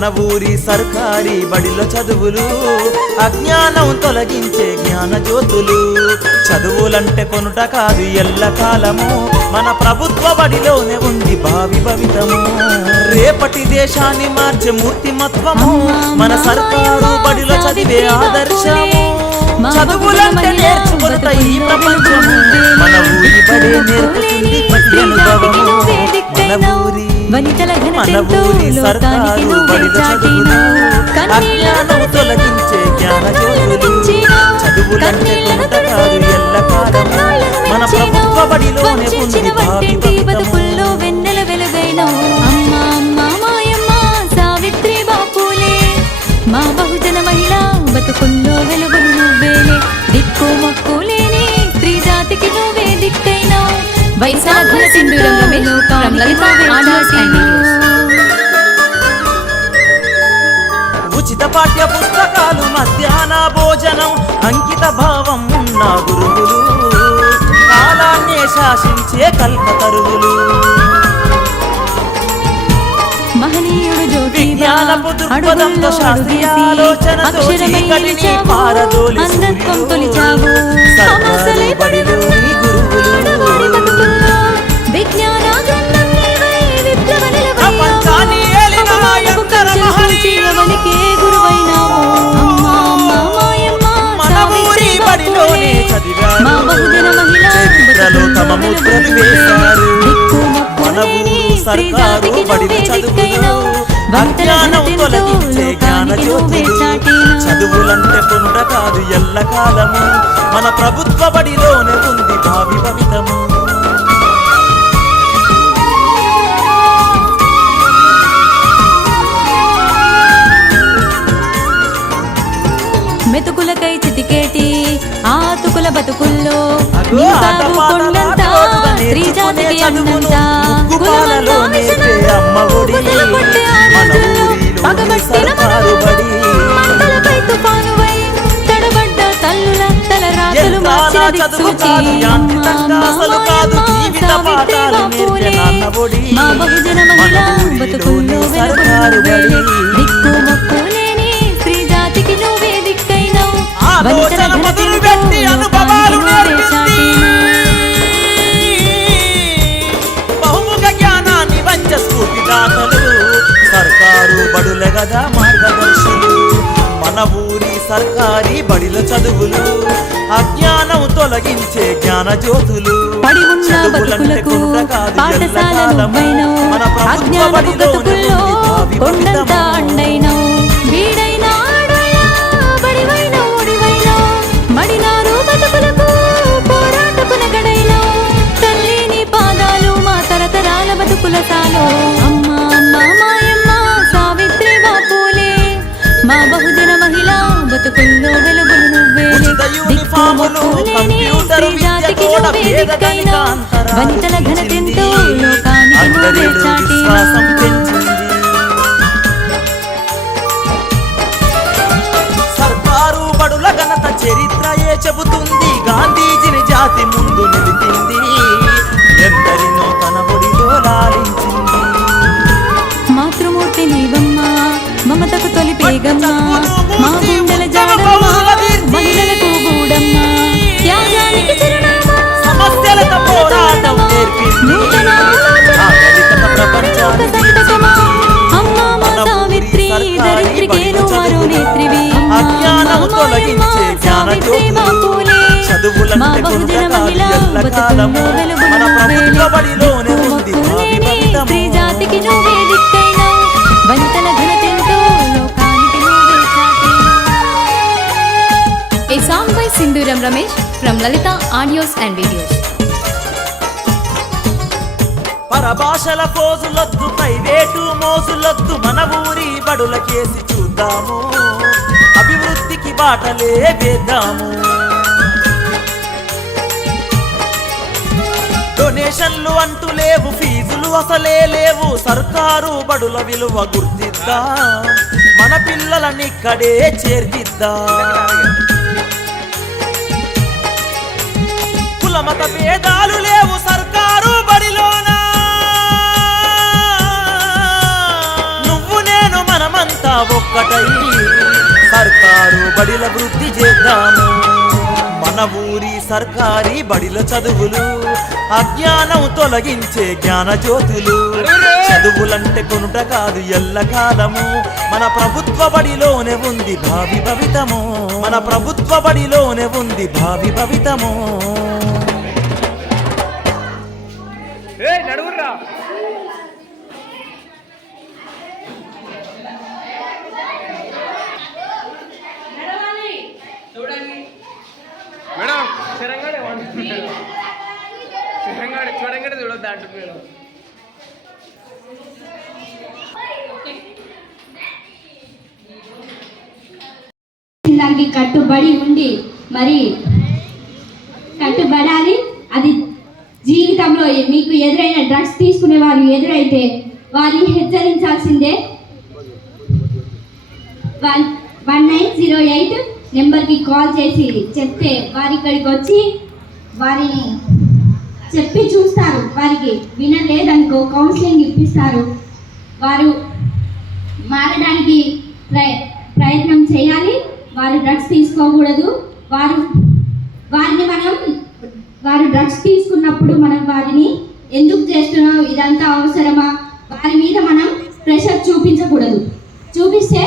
మన ఊరి సర్కారీ బడిలో చదువులు అజ్ఞానం తొలగించే జ్ఞాన జ్యోతులు చదువులంటే కొనుట కాదు ఎల్లకాలము మన ప్రభుత్వ బడిలోనే ఉంది భావి భవితము రేపటి దేశాన్ని మార్చే మూర్తిమత్వము మన సర్కారు బడిలో చదివే ఆదర్శము చదువులంటే నేర్చుకొనుట ఈ ప్రపంచము మన ఊరి బడే నేర్పుతుంది ప్రతి అనుభవము మన ఊరి సర్కారు బడిలో చదువులు అజ్ఞానం తొలగించే జ్ఞాన జ్యోతులు చదువులంటే కొనుట కాదు ఎల్లకాలము మన ప్రభుత్వ బడిలోనే ఉంది భావి భవితము వెన్నెల వెలుగైన అమ్మ అమ్మ మాయమ్మ సావిత్రి బాపులే మా బహుజన మహిళ బతుకుల్లో వెలుగులు నువ్వేలే దిక్కు మొక్కు లేని స్త్రీ జాతికి నువ్వే దిక్కైనా వైశాఖ సింధూరం Ramesh from Lalitha audios and ఉచిత పాఠ్య పుస్తకాలు మధ్యాహ్న భోజనం అంకిత భావం ఉన్న గురువులు కాలాన్నే శాసించే కల్పతరువులు మహనీయుడు విజ్ఞానపు దృక్పథంతో శాస్త్రీయ ఆలోచనతో చీకటిని పారదోలి సూర్యుడు సర్కారు బడిలోని గురువులు విజ్ఞాన గ్రంథం నీవై విప్లవ నిలవై ప్రపంచాన్ని ఏలిన యంత్ర మహనీయునికి గురువైనావు అమ్మ అమ్మ మాయమ్మ మన ఊరి బడిలోనే చదివారు మా బహుజన మహిళ చరిత్రలో తమ ముద్రలు వేశారు మన ఊరు సర్కారు బడిలో చదువులు అజ్ఞానం తొలగించే జ్ఞాన జ్యోతులు చదువులంటే కొనుట కాదు ఎల్లకాలము మన ప్రభుత్వ బడిలోనే ఉంది భావి భవితము మెతుకులకై చితికేటి ఆతుకుల బతుకుల్లో స్త్రీ జాతికి అన్నంతా మంటలపై తుఫానువై తడబడ్డ తల్లుల తల రాతలు మార్చిన దిక్సూచి మా బహుజన మహిళ బతుకుల్లో వెలుగులు దిక్కు మొక్కు లేని స్త్రీ జాతికి నువ్వే దిక్కైనావు బహుముఖ జ్ఞానాన్ని వంచ స్ఫూర్తిదాతలు సర్కారు బడుల గదా మార్గదర్శులు మన ఊరి సర్కారీ బడిలో చదువులు అజ్ఞానం తొలగించే జ్ఞాన జ్యోతులు చదువులంటే కొనుట కాదు ఎల్లకాలము మన ప్రభుత్వ బడిలోనే ఉంది భావి భవితము మడినారు బతుకులకు పోరాటపున గడైనా తల్లిని పాదాలు మా తరతరాల బతుకుల సాలో అమ్మ అమ్మ మాయమ్మ సావిత్రి బాపులే మా బహుజన మహిళ బతుకుల్లో వెలుగులు నువ్వేలే దిక్కు మొక్కు లేని స్త్రీ జాతికి నువ్వే దిక్కైనా వనితల ఘనతెంతో లోకానికి నువ్వే చాటినా బడుల ఘనత చరిత్రయే చెబుతుంది గాంధీజీని జాతి ముందు నిలిపింది ఎందరినో తన ఒడిలో లాలించింది మాతృమూర్తి నీవమ్మ మమతకు తొలిపేగమ్మ మా గుండెల జాడమ్మ మహిళలకు గూడమ్మ త్యాగానికి చిరునామా సమస్యలతో పోరాటం నేర్పింది నాగరికత ప్రపంచానికి అమ్మ మా సావిత్రి దరిద్రికి నువ్వు నేత్రివి అజ్ఞానం తొలగించే జ్ఞాన జ్యోతులు చదువులంటే కొనుట కాదు ఎల్లకాలము మన ప్రభుత్వ బడిలోనే ఉంది భావి భవితము స్త్రీ జాతికి నువ్వే దిక్కైనావు వంతల ఘనతెంతో లోకానికి నువ్వే చాటినావు. A song by Sindhuram Ramesh from Lalita Audios and Videos. పరభాషల పోజులొద్దు ప్రైవేటు మోజులొద్దు మన ఊరి బడులకేసి చూద్దాము అభివృద్ధికి బాటలే వేద్దాము డొనేషన్లు అంటూ లేవు ఫీజులు అసలే లేవు సర్కారు బడుల విలువ గుర్తిద్దాం మన పిల్లలని ఇక్కడే చేర్పిద్దాం కులమత భేదాలు లేవు సర్కారు బడిలోనా నువ్వు నేను మనమంతా ఒక్కటై సర్కారు బడిల వృద్ధి చేద్దాము. మన ఊరి సర్కారీ బడిల చదువులు అజ్ఞానం తొలగించే జ్ఞాన జ్యోతులు. చదువులంటే కొనుట కాదు ఎల్లకాలము, మన ప్రభుత్వ బడిలోనే ఉంది భావి భవితము. మన ప్రభుత్వ బడిలోనే ఉంది భావి భవితము. మేడం చూడంగానే చూడొద్దు అంటుంది మేడం. దానికి కట్టుబడి ఉండి మరి కట్టుబడాలి. అది జీవితంలో మీకు ఎదురైన డ్రగ్స్ తీసుకునే వారు ఎదురైతే వారిని హెచ్చరించాల్సిందే. 1908 నెంబర్కి కాల్ చేసి చెప్తే వారి ఇక్కడికి వచ్చి వారిని చెప్పి చూస్తారు. వారికి వినలేదనుకో కౌన్సిలింగ్ ఇప్పిస్తారు. వారు మారడానికి ప్రయత్నం చేయాలి. వారు డ్రగ్స్ తీసుకోకూడదు. వారు డ్రగ్స్ తీసుకున్నప్పుడు మనం వారిని ఎందుకు చేస్తున్నాం, ఇదంతా అవసరమా, వారి మీద మనం ప్రెషర్ చూపించకూడదు. చూపిస్తే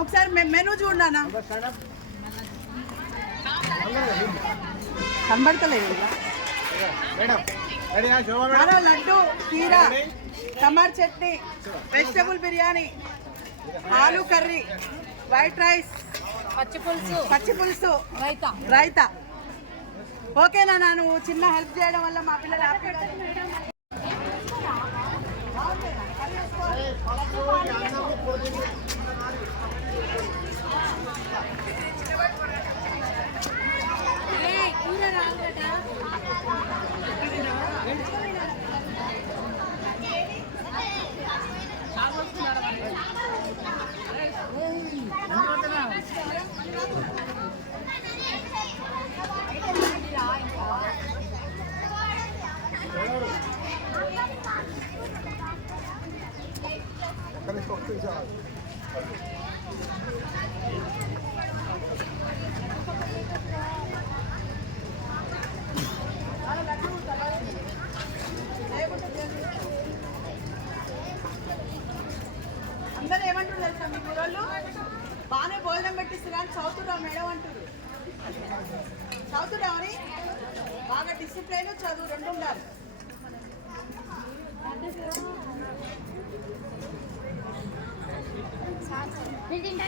ఒకసారి మెనూ చూడనా కనబడతలేదు. లడ్డు, కీరా, టమాటా chutney, vegetable biryani, aloo curry, white rice, పచ్చి పులుసు, రైతా. ఓకేనా? నువ్వు చిన్న హెల్ప్ చేయడం వల్ల మా పిల్లలు అందరూ ఏమంటారు తెలుసా మీ ఊరోళ్ళు బాగానే భోజనం పెట్టిస్తారు కానీ చదువుతురా మేడం అంటారు. చదువుతురా అని బాగా డిసిప్లైన్ చదువు రెండు ఉండాలి. మీరు తింటే